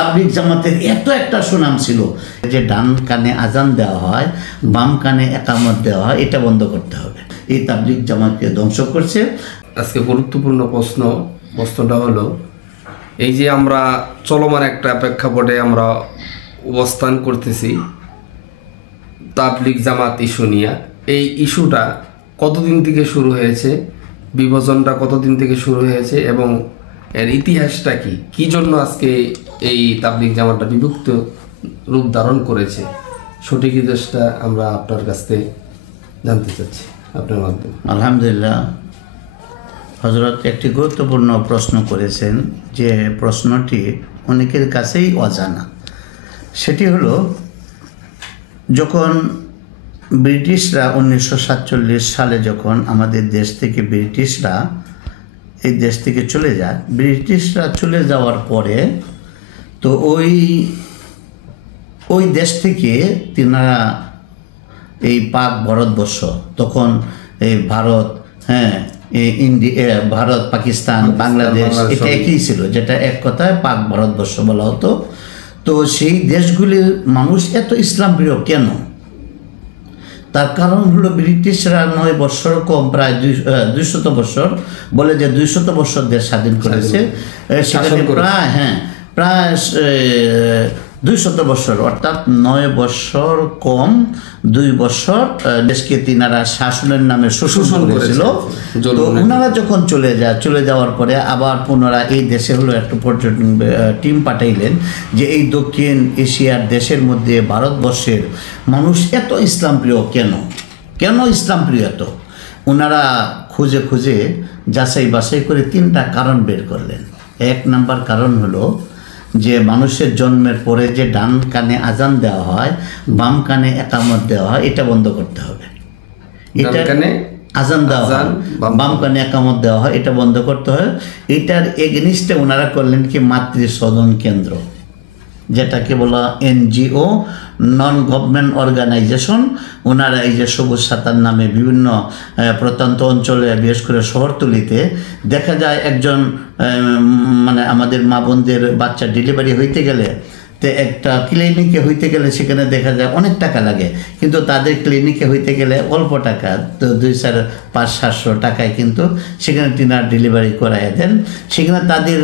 তাবলিগ জামাতের এত একটা সুনাম ছিল যে ডান কানে আজান দেওয়া হয়, বাম কানে একামত দেওয়া হয়, এটা বন্ধ করতে হবে। এই তাবলিগ জামাতকে ধ্বংস করছে। আজকে গুরুত্বপূর্ণ প্রশ্নটা হলো, এই যে আমরা চলমান একটা প্রেক্ষাপটে আমরা অবস্থান করতেছি তাবলিগ জামাত ইস্যু নিয়ে, এই ইস্যুটা কতদিন থেকে শুরু হয়েছে, বিভাজনটা কতদিন থেকে শুরু হয়েছে এবং এর ইতিহাসটা কি জন্য আজকে এই তাবলিগ জামাতটা বিভক্ত রূপ ধারণ করেছে, সঠিক ইতিহাসটা আমরা আপনার কাছ থেকে জানতে চাচ্ছি আপনার মাধ্যমে। আলহামদুলিল্লাহ, হযরত একটি গুরুত্বপূর্ণ প্রশ্ন করেছেন, যে প্রশ্নটি অনেকের কাছেই অজানা। সেটি হলো, যখন ব্রিটিশরা 1947 সালে যখন আমাদের দেশ থেকে ব্রিটিশরা এই দেশ থেকে চলে যায়, ব্রিটিশরা চলে যাওয়ার পরে তো ওই দেশ থেকে তিনারা এই পাক ভারতবর্ষ, তখন এই ভারত, ভারত, পাকিস্তান, বাংলাদেশ, এটা একই ছিল, যেটা এক কথায় পাক ভারতবর্ষ বলা হতো। তো সেই দেশগুলির মানুষ এত ইসলাম প্রিয় কেন? তার কারণ হলো, ব্রিটিশরা 9 বছর কম, প্রায় 200 বছর, বলে যে 200 বছর দেশ স্বাধীন করেছে। সেখানে প্রায় 200 বছর, অর্থাৎ 9 বছর কম 2 বছর দেশকে তিনারা শাসনের নামে শোষণ করেছিল। তো ওনারা যখন চলে যাওয়ার পরে আবার পুনরায় এই দেশে হলো একটা পর্যটন টিম পাঠাইলেন, যে এই দক্ষিণ এশিয়ার দেশের মধ্যে ভারতবর্ষের মানুষ এত ইসলাম প্রিয় কেন ইসলাম প্রিয় এত? ওনারা খুঁজে খুঁজে যাচাই বাছাই করে 3টা কারণ বের করলেন। 1 নাম্বার কারণ হলো যে মানুষের জন্মের পরে যে ডান কানে আজান দেওয়া হয়, বাম কানে একামত দেওয়া হয়, এটা বন্ধ করতে হবে। এটা আজান দেওয়া হয়, বাম কানে একামত দেওয়া হয়, এটা বন্ধ করতে হয়। এটার এগেনিস্টে ওনারা করলেন কি মাতৃ সদন কেন্দ্র, যেটাকে বলা NGO, নন গভর্নমেন্ট অর্গানাইজেশন। ওনারা এই যে সবুজ সাঁতার নামে বিভিন্ন প্রত্যন্ত অঞ্চলে, বিশেষ করে শহরতলিতে দেখা যায়, একজন মানে আমাদের মা বোনদের বাচ্চা ডেলিভারি হইতে গেলে, তো একটা ক্লিনিকে হইতে গেলে সেখানে দেখা যায় অনেক টাকা লাগে, কিন্তু তাদের ক্লিনিকে হইতে গেলে অল্প টাকা, তো 2-4-5-700 টাকায় কিন্তু সেখানে তিনার ডেলিভারি করাইয়া দেন। সেখানে তাদের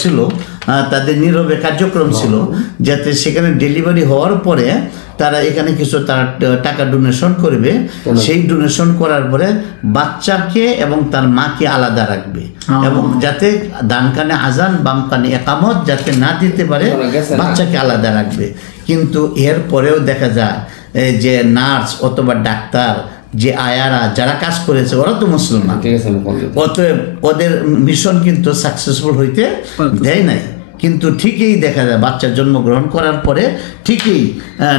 ছিল, তাদের নীরবে কার্যক্রম ছিল, যাতে সেখানে ডেলিভারি হওয়ার পরে তারা এখানে কিছু টাকা ডোনেশন করবে। সেই ডোনেশন করার পরে বাচ্চাকে এবং তার মাকে আলাদা রাখবে, এবং যাতে ডান কানে আজান বাম কানে একামত যাতে না দিতে পারে, বাচ্চাকে আলাদা রাখবে। কিন্তু এর পরেও দেখা যায় যে নার্স অথবা ডাক্তার, যে আয়ারা যারা কাজ করেছে, ওরা তো মুসলমান, অতএব ওদের মিশন কিন্তু সাকসেসফুল হইতে দেয় নাই। কিন্তু ঠিকই দেখা যায় বাচ্চা জন্মগ্রহণ করার পরে ঠিকই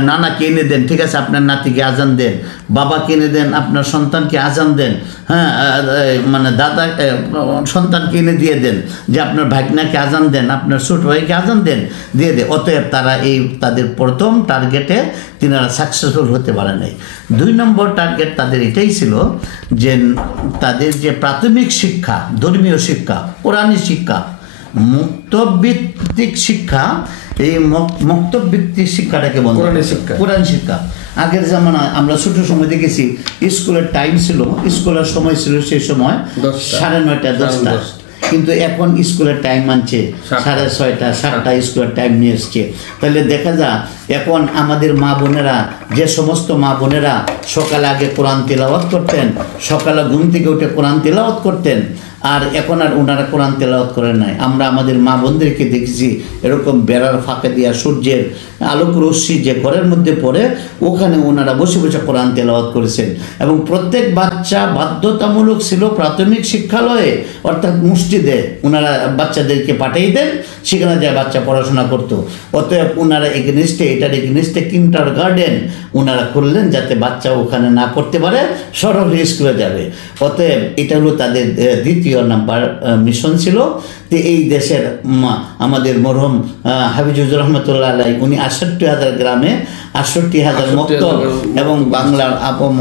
নানাকে এনে দেন, ঠিক আছে আপনার নাতিকে আজান দেন, বাবাকে এনে দেন, আপনার সন্তানকে আজান দেন, মানে দাদা সন্তানকে এনে দিয়ে দেন, যে আপনার ভাগনাকে আজান দেন, আপনার ছোট ভাইকে আজান দেন, দিয়ে দেন। অতএব তারা তাদের প্রথম টার্গেটে তিনারা সাকসেসফুল হতে পারে নাই। 2 নম্বর টার্গেট তাদের এটাই ছিল, যে তাদের যে প্রাথমিক শিক্ষা, ধর্মীয় শিক্ষা, কোরআনী শিক্ষা, মুক্তভিত্তিক শিক্ষা, এই মুক্তভিত্তিক শিক্ষাটাকে বন্ধ, কোরআন শিক্ষা। আগের জামানায় আমরা ছোট সময় দেখেছি, স্কুলের টাইম ছিল, স্কুলের সময় ছিল সেই সময় 9:30 10টা, কিন্তু এখন স্কুলের টাইম আনছে 6:30 7টা স্কুলের টাইম নিয়ে এসছে। তাহলে দেখা যায় এখন আমাদের মা বোনেরা, যে সমস্ত মা বোনেরা সকালে আগে কোরআন তেলাওয়াত করতেন, সকালে ঘুম থেকে উঠে কোরআন তেলাওয়াত করতেন, আর এখন আর ওনারা কোরআন তেলাওয়াত করেন নাই। আমরা আমাদের মা বোনদেরকে দেখেছি এরকম বেড়ার ফাঁকে দিয়া সূর্যের আলোক রশ্মি যে ঘরের মধ্যে পড়ে, ওখানে ওনারা বসে বসে কোরআন তেলাওয়াত করেছেন। এবং প্রত্যেক বাচ্চা বাধ্যতামূলক ছিল প্রাথমিক শিক্ষালয়ে, অর্থাৎ মসজিদে ওনারা বাচ্চাদেরকে পাঠিয়ে দেন, সেখানে যায় বাচ্চা পড়াশোনা করতো। অতএব ওনারা এটার এগেনিস্টে কিন্ডার গার্ডেন ওনারা করলেন, যাতে বাচ্চা ওখানে না পড়তে পারে, সরাসরি স্কুলে যাবে। অতএব এটা হলো তাদের দ্বিতীয় নাম্বার মিশন ছিল। তো এই দেশের আমাদের মরহুম হাফিজুর রহমতুল্লাহ আলাইহি, উনি 68,000 গ্রামে 68,000 মক্তব এবং বাংলার আপম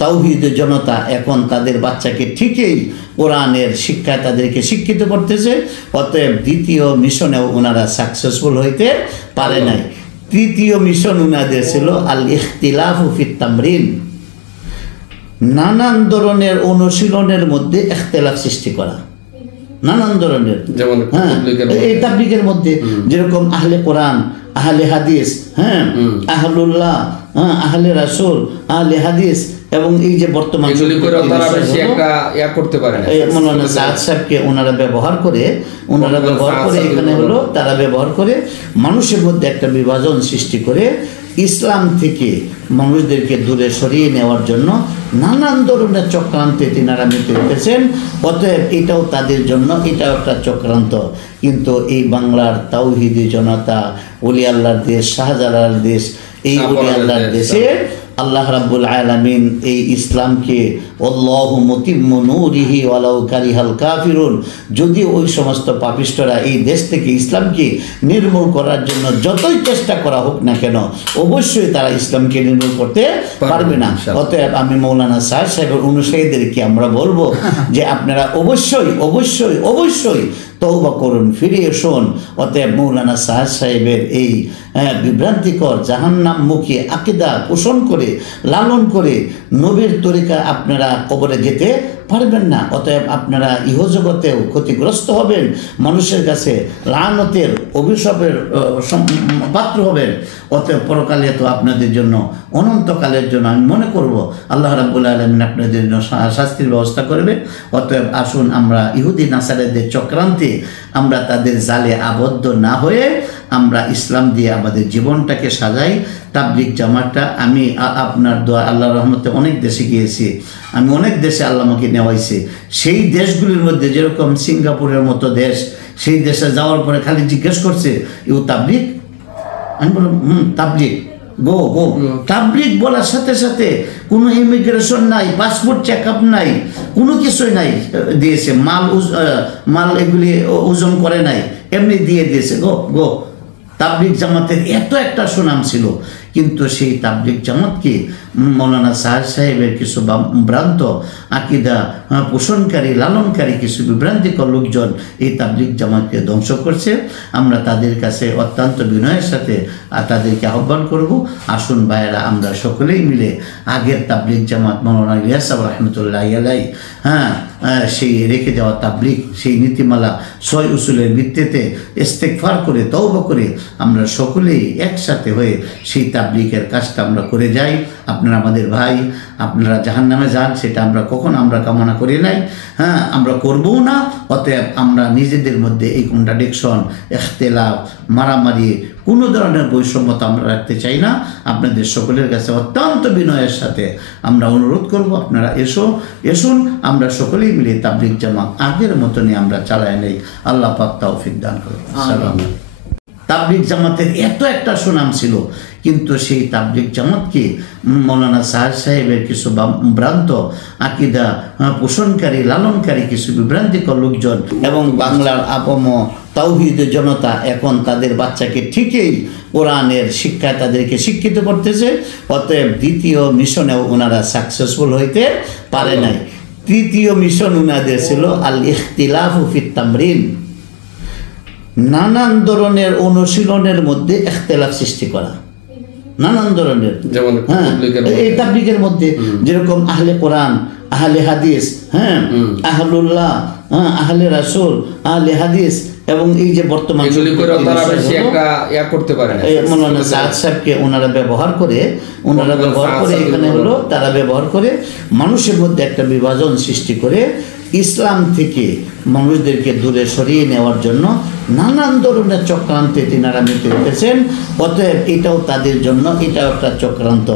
তাওহীদের জনতা এখন তাদের বাচ্চাকে ঠিকই কোরআনের শিক্ষায় তাদেরকে শিক্ষিত করতেছে। অতএব দ্বিতীয় মিশনেও ওনারা সাকসেসফুল হইতে পারে নাই। তৃতীয় মিশন ওনাদের ছিল আল ইখতিলাফু ফিত তামরিন, নানান ধরনের অনুশীলনের মধ্যে ইখতিলাফ সৃষ্টি করা, নানান ধরনের, যেমন এই তাবলীগের মধ্যে যেরকম আহলে কোরআন, আহলে হাদিস, আহলুল্লাহ, আহলে রাসূল, আহলে হাদিস, এবং এই যে বর্তমান মৌলানা সাদ সাহেবকে ওনারা ব্যবহার করে এখানে হলো তারা ব্যবহার করে মানুষের মধ্যে একটা বিভাজন সৃষ্টি করে ইসলাম থেকে মানুষদেরকে দূরে সরিয়ে নেওয়ার জন্য নানান ধরনের চক্রান্তে তিনারা মেতে উঠেছেন। অতএব এটাও তাদের জন্য এটাও একটা চক্রান্ত। কিন্তু এই বাংলার তাওহীদি জনতা, ওলি আল্লাহর দেশ, শাহজালাল দেশ, এই ওলি আল্লাহর দেশে আল্লাহ রাব্বুল আলামিন এই ইসলামকে আল্লাহু মুতিম্মু নূরিহি ওয়ালাউ কারিহাল কাফিরুন, যদি ওই সমস্ত পাপিষ্ঠরা এই দেশ থেকে ইসলামকে নির্মূল করার জন্য যতই চেষ্টা করা হোক না কেন, অবশ্যই তারা ইসলামকে নির্মূল করতে পারবে না। অতএব আমি মৌলানা সাদ সাহেবের অনুসারীদেরকে আমরা বলবো যে আপনারা অবশ্যই অবশ্যই অবশ্যই তওবা করুন, ফিরে আসুন। অতএব মৌলানা সাদ সাহেবের এই বিভ্রান্তিকর জাহান্নামমুখী আকীদা পোষণ করে লালন করে নবীর তরিকা আপনারা কবরে যেতে পারবেন না। অতএব আপনারা ইহজগতেও ক্ষতিগ্রস্ত হবেন, মানুষের কাছে লানতের অভিশাপের পাত্র হবেন। অতএব পরকালে তো আপনাদের জন্য অনন্তকালের জন্য আমি মনে করব আল্লাহ রাব্বুল আলামিন আপনাদের জন্য শাস্তির ব্যবস্থা করবে। অতএব আসুন আমরা ইহুদি নাসারাদের চক্রান্তে আমরা তাদের জালে আবদ্ধ না হয়ে আমরা ইসলাম দিয়ে আমাদের জীবনটাকে সাজাই। তাবলিগ জামাতটা আমি আপনার দোয়া আল্লাহর রহমতে অনেক দেশে গিয়েছি, আমি অনেক দেশে আল্লাহ আমাকে নেওয়াইছে। সেই দেশগুলির মধ্যে যেরকম সিঙ্গাপুরের মতো দেশ, সেই দেশে যাওয়ার পরে খালি জিজ্ঞেস করছে ইউ তাবলিগ, আমি বললাম তাবলিগ, গো গো। তাবলিগ বলার সাথে সাথে কোনো ইমিগ্রেশন নাই, পাসপোর্ট চেক আপ নাই, কোনো কিছুই নাই, দিয়েছে মাল এগুলি ওজন করে নাই, এমনি দিয়ে দিয়েছে গো গো। তাবলিগ জামাতের এত একটা সুনাম ছিল, কিন্তু সেই তাবলিগ জামাতকে মৌলানা সাদ সাহেবের কিছু ভ্রান্ত আকীদা পোষণকারী লালনকারী কিছু বিভ্রান্তিকর লোকজন এই তাবলিগ জামাতকে ধ্বংস করছে। আমরা তাদের কাছে অত্যন্ত বিনয়ের সাথে তাদেরকে আহ্বান করব, আসুন ভাইয়েরা আমরা সকলেই মিলে আগের তাবলিগ জামাত মৌলানা ইলিয়াস সাহেব রহমতুল্লাহি আলাইহি সেই রেখে যাওয়া তাবলিগ, সেই নীতিমালা 6 উসুলের ভিত্তিতে ইস্তেগফার করে তওবা করে আমরা সকলেই একসাথে হয়ে সেই তাবলিগের কাজটা আমরা করে যাই। আপনারা আমাদের ভাই, আপনারা জাহান্নামে যান সেটা আমরা কখন আমরা কামনা করি নাই, আমরা করবও না। অতএব আমরা নিজেদের মধ্যে এই কন্ট্রাডিকশন, ইখতিলাফ, মারামারি, কোনো ধরনের বৈষম্যতা আমরা রাখতে চাই না। আপনাদের সকলের কাছে অত্যন্ত বিনয়ের সাথে আমরা অনুরোধ করব আপনারা এসুন আমরা সকলেই মিলে তাবলিগ জামাত আগের মতনই আমরা চালায় নেই। আল্লাহ পাক তৌফিক দান করুন। তাবলিগ জামাতের এত একটা সুনাম ছিল, কিন্তু সেই তাবলিগ জামাতকে মৌলানা সাদ সাহেবের কিছু ভ্রান্ত আকীদা পোষণকারী লালনকারী কিছু বিভ্রান্তিকর লোকজন এবং বাংলার আপাম তাওহীদের জনতা এখন তাদের বাচ্চাকে ঠিকই কোরআনের শিক্ষায় তাদেরকে শিক্ষিত করতেছে। অতএব দ্বিতীয় মিশনেও ওনারা সাকসেসফুল হইতে পারে নাই। তৃতীয় মিশন ওনাদের ছিল আল ইখতিলাফু ফিত তামরিন, নানান ধরনের অনুশীলনের মধ্যে ইখতিলাফ সৃষ্টি করা, নানান ধরনের, যেমন এই তাবলীগের মধ্যে যেরকম আহলে কোরআন, আহলে হাদিস, আহলুল্লাহ, আহলে রাসূল, আহলে হাদিস, এবং এই যে বর্তমান মৌলানা সাদ সাহেবকে ওনারা ব্যবহার করে এখানে হলো তারা ব্যবহার করে মানুষের মধ্যে একটা বিভাজন সৃষ্টি করে ইসলাম থেকে মানুষদেরকে দূরে সরিয়ে নেওয়ার জন্য নানান ধরনের চক্রান্তে তিনারা মেতে উঠেছেন। অতএব এটাও তাদের জন্য এটাও একটা চক্রান্ত।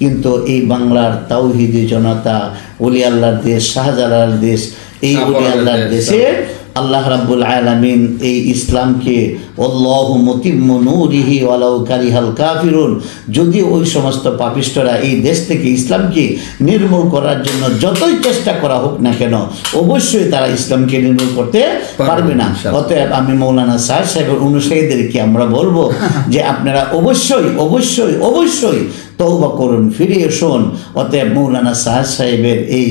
কিন্তু এই বাংলার তাওহীদি জনতা, ওলি আল্লাহর দেশ, শাহজালাল দেশ, এই ওলি আল্লাহর দেশে আল্লাহ রাব্বুল আলামিন এই ইসলামকে আল্লাহু মুতিম্মু নূরিহি ওয়ালাউ কারিহাল কাফিরুন। যদি ওই সমস্ত পাপিষ্ঠরা এই দেশ থেকে ইসলামকে নির্মূল করার জন্য যতই চেষ্টা করা হোক না কেন, অবশ্যই তারা ইসলামকে নির্মূল করতে পারবে না। অতএব আমি মৌলানা সাহেবের অনুসারীদেরকে আমরা বলবো যে আপনারা অবশ্যই অবশ্যই অবশ্যই তওবা করুন, ফিরে এসুন। অতএব মৌলানা সাহেবের এই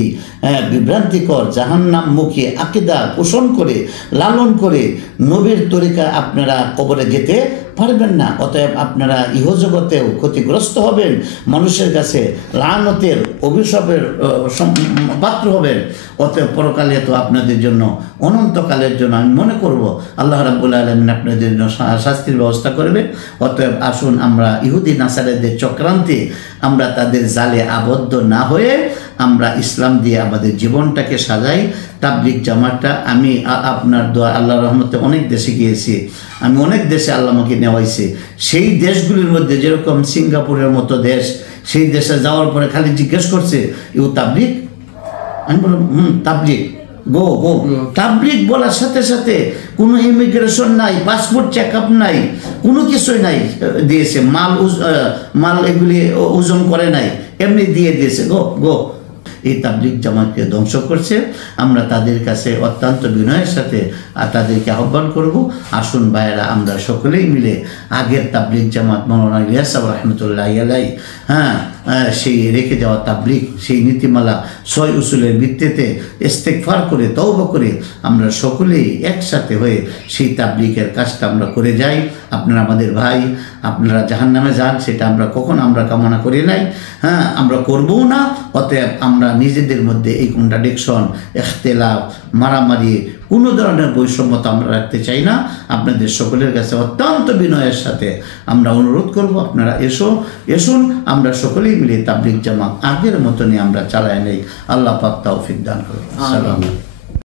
বিভ্রান্তিকর জাহান্নামমুখী আকীদা পোষণ করে লালন করে নবীর তরিকা আপনারা কবরে যেতে পারবেন না। অতএব আপনারা ইহজগতেও ক্ষতিগ্রস্ত হবেন, মানুষের কাছে লানতের অভিশাপের পাত্র হবেন। অতএব পরকালে তো আপনাদের জন্য অনন্তকালের জন্য আমি মনে করব আল্লাহ রাব্বুল আলামিন আপনাদের জন্য শাস্তির ব্যবস্থা করবে। অতএব আসুন আমরা ইহুদি নাসারাদের চক্রান্তে আমরা তাদের জালে আবদ্ধ না হয়ে আমরা ইসলাম দিয়ে আমাদের জীবনটাকে সাজাই। তাবলিগ জামাতটা আমি আপনার দোয়া আল্লাহর রহমতে অনেক দেশে গিয়েছি, আমি অনেক দেশে আল্লাহ আমাকে নেওয়াইছে। সেই দেশগুলির মধ্যে যেরকম সিঙ্গাপুরের মতো দেশ, সেই দেশে যাওয়ার পরে খালি জিজ্ঞেস করছে ইউ তাবলিগ? আমি বললাম তাবলিগ, গো গো। তাবলিগ বলার সাথে সাথে কোনো ইমিগ্রেশন নাই, পাসপোর্ট চেক আপ নাই, কোনো কিছুই নাই, দিয়েছে মাল এগুলি ওজন করে নাই, এমনি দিয়ে দিয়েছে গো গো। এই তাবলিগ জামাতকে ধ্বংস করছে। আমরা তাদের কাছে অত্যন্ত বিনয়ের সাথে তাদেরকে আহ্বান করব, আসুন ভাইয়েরা আমরা সকলেই মিলে আগের তাবলিগ জামাত মৌলানা ইলিয়াস সাহেব রহমতুল্লাহ আলাইহি সেই রেখে যাওয়া তাবলিগ, সেই নীতিমালা 6 উসুলের ভিত্তিতে ইস্তেগফার করে তওবা করে আমরা সকলেই একসাথে হয়ে সেই তাবলিগের কাজটা আমরা করে যাই। আপনারা আমাদের ভাই, আপনারা জাহান্নামে যান সেটা আমরা আমরা কামনা করি নাই, আমরা করবও না। অতএব আমরা নিজেদের মধ্যে এই কন্ট্রাডিকশন, ইখতিলাফ, মারামারি, কোনো ধরনের বৈষম্যতা আমরা রাখতে চাই না। আপনাদের সকলের কাছে অত্যন্ত বিনয়ের সাথে আমরা অনুরোধ করব আপনারা এসুন আমরা সকলেই মিলে তাবলিগ জামাত আগের মতনই আমরা চালায় নেই। আল্লাহ পাক তৌফিক দান করুন। আসসালামু আলাইকুম।